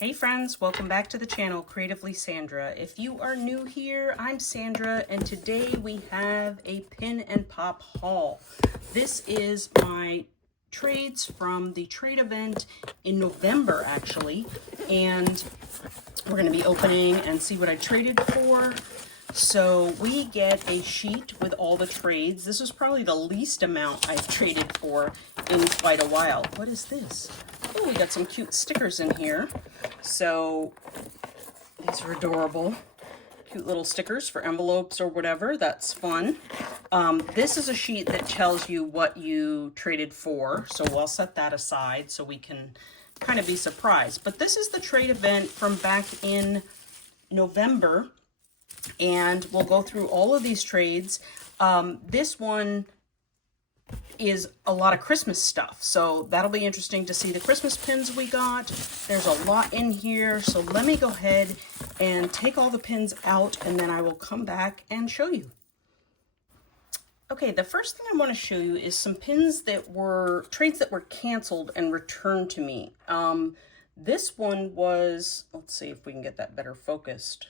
Hey friends, welcome back to the channel, Creatively Sandra. If you are new here, I'm Sandra, and today we have a pin and pop haul. This is my trades from the trade event in November, actually, and we're going to be opening and see what I traded for. So we get a sheet with all the trades. This is probably the least amount I've traded for in quite a while. What is this? Oh, we got some cute stickers in here. So these are adorable. Cute little stickers for envelopes or whatever. That's fun. This is a sheet that tells you what you traded for. So we'll set that aside so we can kind of be surprised. But this is the trade event from back in November. And we'll go through all of these trades. This one is a lot of Christmas stuff, so that'll be interesting to see the Christmas pins we got. There's a lot in here, so let me go ahead and take all the pins out, and then I will come back and show you. Okay, the first thing I want to show you is some pins that were trades that were canceled and returned to me. This one was, let's see if we can get that better focused.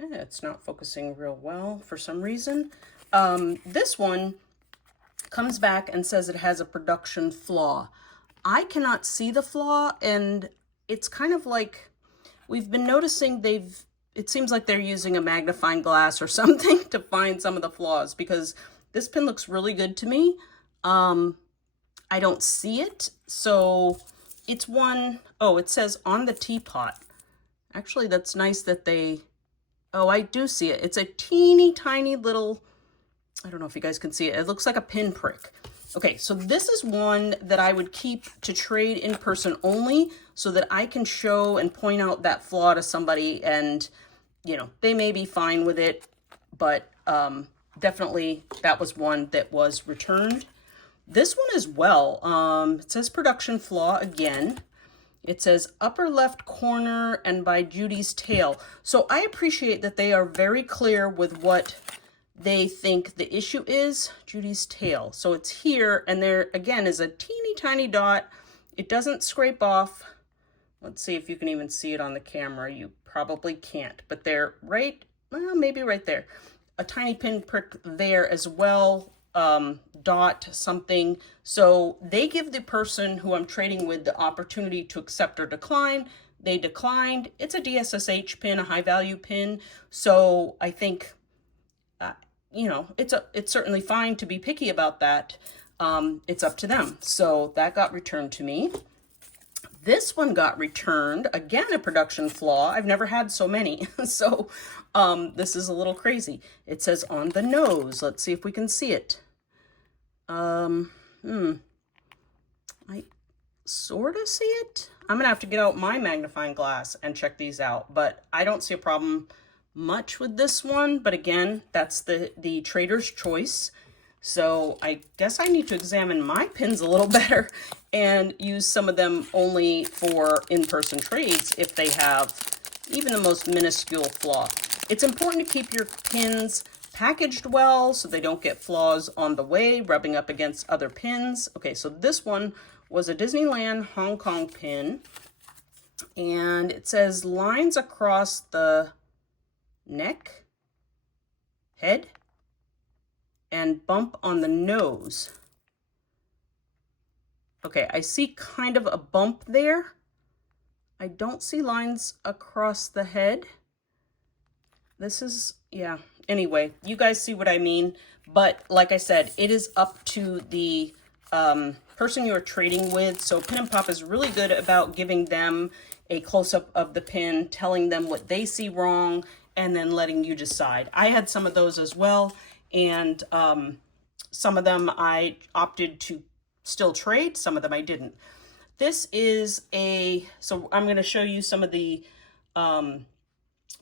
It's not focusing real well for some reason. This one comes back and says it has a production flaw. I cannot see the flaw, and it's kind of like we've been noticing it seems like they're using a magnifying glass or something to find some of the flaws, because this pin looks really good to me. I don't see it, so it's one, oh, it says on the teapot. Actually, that's nice that they, oh, I do see it. It's a teeny tiny little, I don't know if you guys can see it. It looks like a pin prick. Okay, so this is one that I would keep to trade in person only, so that I can show and point out that flaw to somebody, and, you know, they may be fine with it, but definitely that was one that was returned. This one as well, it says production flaw again. It says upper left corner and by Judy's tail. So I appreciate that they are very clear with what they think the issue is. Judy's tail. So it's here, and there again is a teeny tiny dot. It doesn't scrape off. Let's see if you can even see it on the camera. You probably can't, but they're right, well, maybe right there. A tiny pin prick there as well. Dot something. So they give the person who I'm trading with the opportunity to accept or decline. They declined. It's a DSSH pin, a high value pin. So I think, you know, it's certainly fine to be picky about that. It's up to them. So that got returned to me. This one got returned. Again, a production flaw. I've never had so many. So this is a little crazy. It says on the nose. Let's see if we can see it. I sort of see it. I'm gonna have to get out my magnifying glass and check these out, but I don't see a problem much with this one. But again, that's the trader's choice. So I guess I need to examine my pins a little better and use some of them only for in-person trades if they have even the most minuscule flaw. It's important to keep your pins packaged well so they don't get flaws on the way, rubbing up against other pins. Okay, so this one was a Disneyland Hong Kong pin, and it says lines across the neck, head, and bump on the nose. Okay, I see kind of a bump there. I don't see lines across the head. This is, yeah. Anyway, you guys see what I mean. But like I said, it is up to the person you are trading with. So Pin and Pop is really good about giving them a close-up of the pin, telling them what they see wrong, and then letting you decide. I had some of those as well, and some of them I opted to still trade, some of them I didn't. This is so I'm going to show you some of the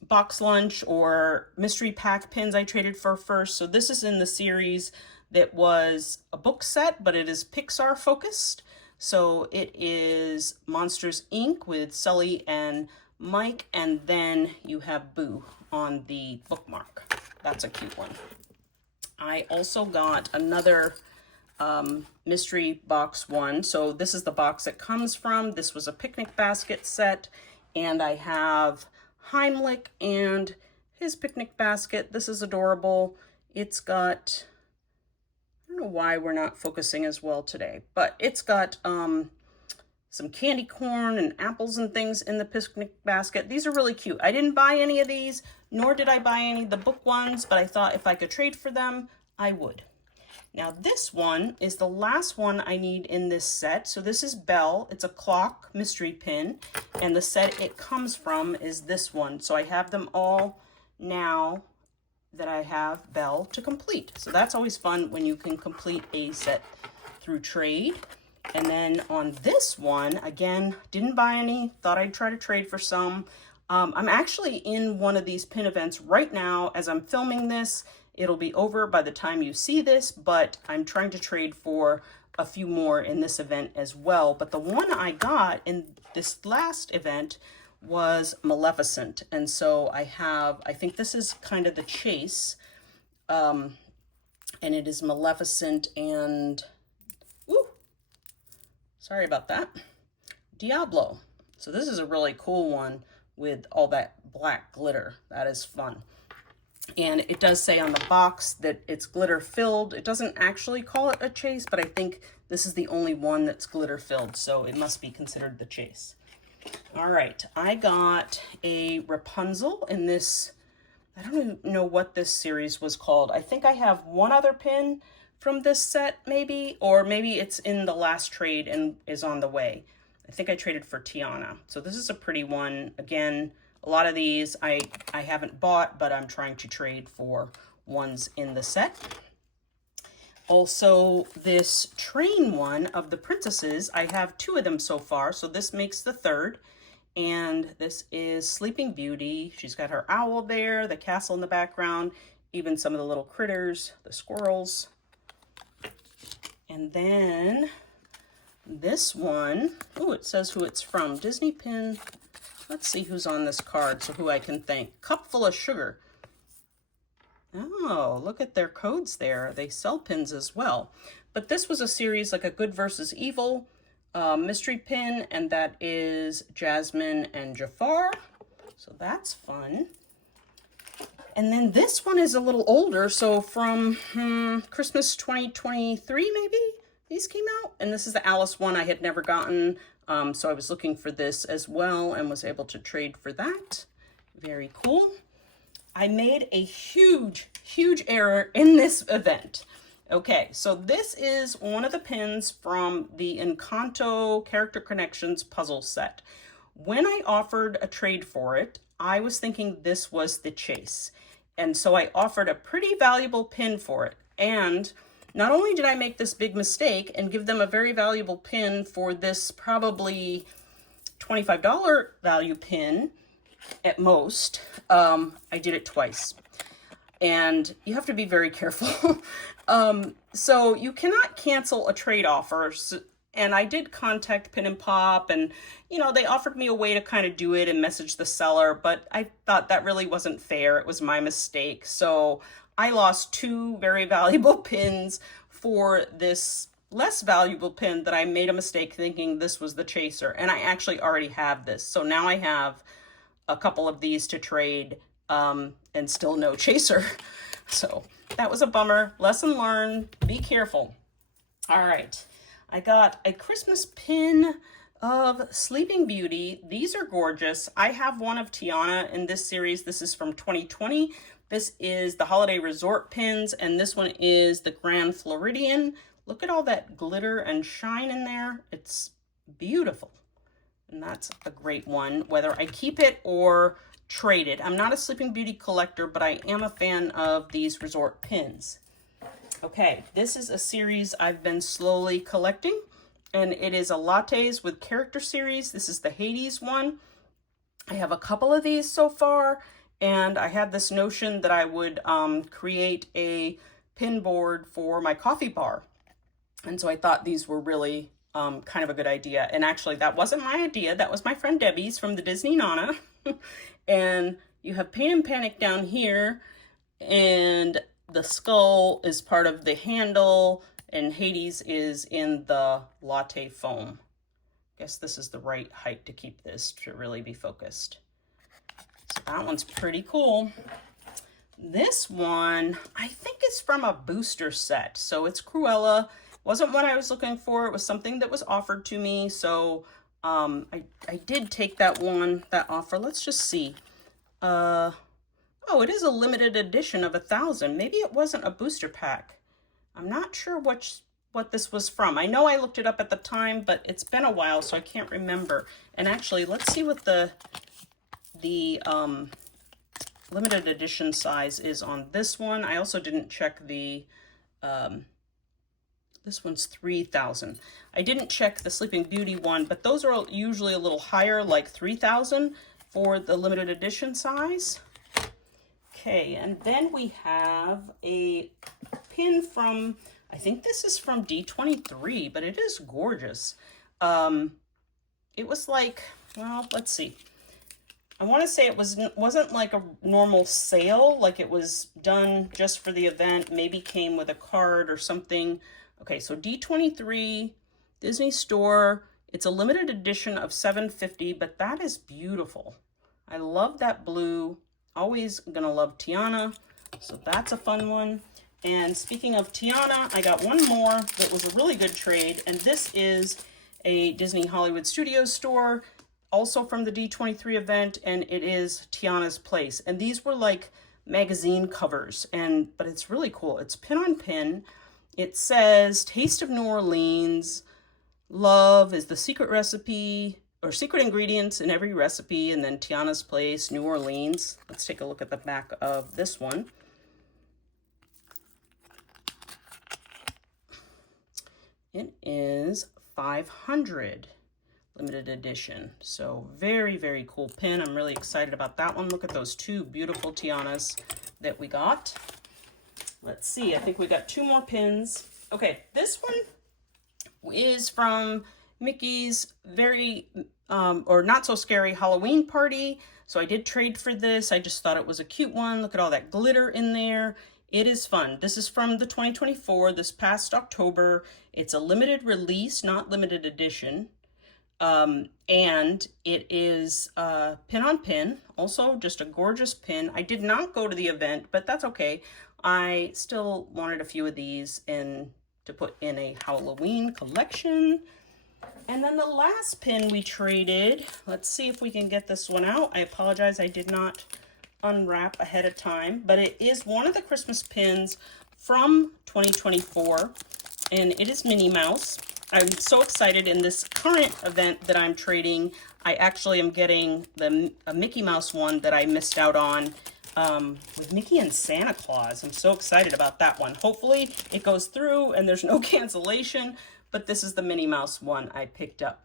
box lunch or mystery pack pins I traded for first. So this is in the series that was a book set, but it is Pixar focused. So it is Monsters Inc. with Sully and Mike, and then you have Boo on the bookmark. That's a cute one. I also got another mystery box one. So this is the box it comes from. This was a picnic basket set, and I have Heimlich and his picnic basket. This is adorable. It's got, I don't know why we're not focusing as well today, but it's got some candy corn and apples and things in the picnic basket. These are really cute. I didn't buy any of these, nor did I buy any of the book ones, but I thought if I could trade for them, I would. Now this one is the last one I need in this set. So this is Belle. It's a clock mystery pin, and the set it comes from is this one. So I have them all now that I have Belle to complete. So that's always fun when you can complete a set through trade. And then on this one, again, didn't buy any, thought I'd try to trade for some. I'm actually in one of these pin events right now as I'm filming this. It'll be over by the time you see this, but I'm trying to trade for a few more in this event as well. But the one I got in this last event was Maleficent. And so I think this is kind of the chase. And it is Maleficent and, sorry about that, Diablo. So this is a really cool one with all that black glitter. That is fun. And it does say on the box that it's glitter filled. It doesn't actually call it a chase, but I think this is the only one that's glitter filled, so it must be considered the chase. All right, I got a Rapunzel in this, I don't even know what this series was called. I think I have one other pin from this set maybe, or maybe it's in the last trade and is on the way. I think I traded for Tiana. So this is a pretty one. Again, a lot of these I haven't bought, but I'm trying to trade for ones in the set. Also, this train one of the princesses, I have two of them so far, so this makes the third. And this is Sleeping Beauty. She's got her owl there, the castle in the background, even some of the little critters, the squirrels. And then this one, oh, it says who it's from. Disney Pin. Let's see who's on this card, so who I can thank. Cup Full of Sugar. Oh, look at their codes there. They sell pins as well. But this was a series like a Good versus Evil mystery pin, and that is Jasmine and Jafar. So that's fun. And then this one is a little older, so from Christmas 2023 maybe these came out. And this is the Alice one I had never gotten, so I was looking for this as well and was able to trade for that. Very cool. I made a huge error in this event. Okay, so this is one of the pins from the Encanto Character Connections puzzle set. When I offered a trade for it, I was thinking this was the chase. And so I offered a pretty valuable pin for it. And not only did I make this big mistake and give them a very valuable pin for this probably $25 value pin at most, I did it twice. And you have to be very careful. So you cannot cancel a trade offer. And I did contact Pin and Pop, and, you know, they offered me a way to kind of do it and message the seller, but I thought that really wasn't fair. It was my mistake. So I lost two very valuable pins for this less valuable pin that I made a mistake thinking this was the chaser. And I actually already have this. So now I have a couple of these to trade and still no chaser. So that was a bummer. Lesson learned. Be careful. All right. I got a Christmas pin of Sleeping Beauty. These are gorgeous. I have one of Tiana in this series. This is from 2020. This is the Holiday Resort pins, and this one is the Grand Floridian. Look at all that glitter and shine in there. It's beautiful. And that's a great one, whether I keep it or trade it. I'm not a Sleeping Beauty collector, but I am a fan of these resort pins. Okay, this is a series I've been slowly collecting, and it is a Lattes with Character series. This is the Hades one. I have a couple of these so far, and I had this notion that I would create a pin board for my coffee bar. And so I thought these were really kind of a good idea. And actually, that wasn't my idea. That was my friend Debbie's from the Disney Nana. And you have Pain and Panic down here, and the skull is part of the handle, and Hades is in the latte foam. Guess this is the right height to keep this to really be focused. So that one's pretty cool. This one, I think it's from a booster set. So it's Cruella. Wasn't what I was looking for. It was something that was offered to me. So I did take that offer. Let's just see. Oh, it is a limited edition of 1,000. Maybe it wasn't a booster pack. I'm not sure what this was from. I know I looked it up at the time, but it's been a while, so I can't remember. And actually, let's see what the limited edition size is on this one. I also didn't check the, this one's 3,000. I didn't check the Sleeping Beauty one, but those are usually a little higher, like 3,000 for the limited edition size. Okay, and then we have a pin from, I think this is from D23, but it is gorgeous. It was like, well, let's see. I want to say it wasn't like a normal sale, like it was done just for the event, maybe came with a card or something. Okay, so D23, Disney Store. It's a limited edition of 750, but that is beautiful. I love that blue. Always gonna love Tiana, so that's a fun one. And speaking of Tiana, I got one more that was a really good trade, and this is a Disney Hollywood Studios store, also from the D23 event, and it is Tiana's Place. And these were like magazine covers, but it's really cool. It's pin on pin. It says, Taste of New Orleans, love is the secret recipe, or secret ingredients in every recipe, and then Tiana's Place, New Orleans. Let's take a look at the back of this one. It is 500 limited edition. So very, very cool pin. I'm really excited about that one. Look at those two beautiful Tianas that we got. Let's see, I think we got two more pins. Okay, this one is from Mickey's very, or not so scary Halloween party. So I did trade for this. I just thought it was a cute one. Look at all that glitter in there. It is fun. This is from the 2024, this past October. It's a limited release, not limited edition. And it is pin on pin, also just a gorgeous pin. I did not go to the event, but that's okay. I still wanted a few of these to put in a Halloween collection. And then the last pin we traded, let's see if we can get this one out. I apologize, I did not unwrap ahead of time, but it is one of the Christmas pins from 2024, and it is Minnie Mouse. I'm so excited. In this current event that I'm trading, I actually am getting a Mickey Mouse one that I missed out on with Mickey and Santa Claus. I'm so excited about that one. Hopefully it goes through and there's no cancellation, but this is the Minnie Mouse one I picked up.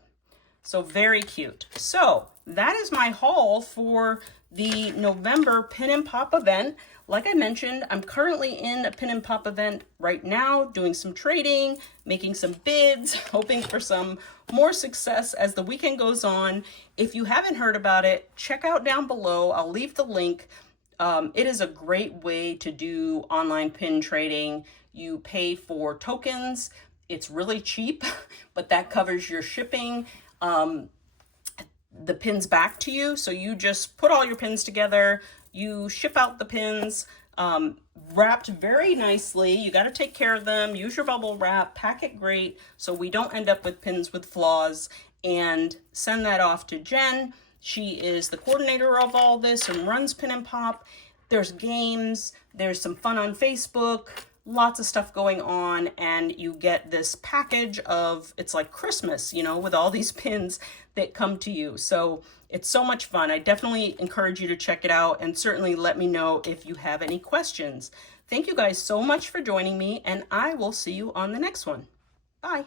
So very cute. So that is my haul for the November Pin and Pop event. Like I mentioned, I'm currently in a Pin and Pop event right now, doing some trading, making some bids, hoping for some more success as the weekend goes on. If you haven't heard about it, check out down below. I'll leave the link. It is a great way to do online pin trading. You pay for tokens. It's really cheap, but that covers your shipping. The pins back to you. So you just put all your pins together, you ship out the pins, wrapped very nicely. You got to take care of them, use your bubble wrap, pack it great so we don't end up with pins with flaws, and send that off to Jen. She is the coordinator of all this and runs Pin and Pop. There's games, there's some fun on Facebook, lots of stuff going on, and you get this package of, it's like Christmas, you know, with all these pins that come to you. So it's so much fun. I definitely encourage you to check it out, and certainly let me know if you have any questions. Thank you guys so much for joining me, and I will see you on the next one. Bye.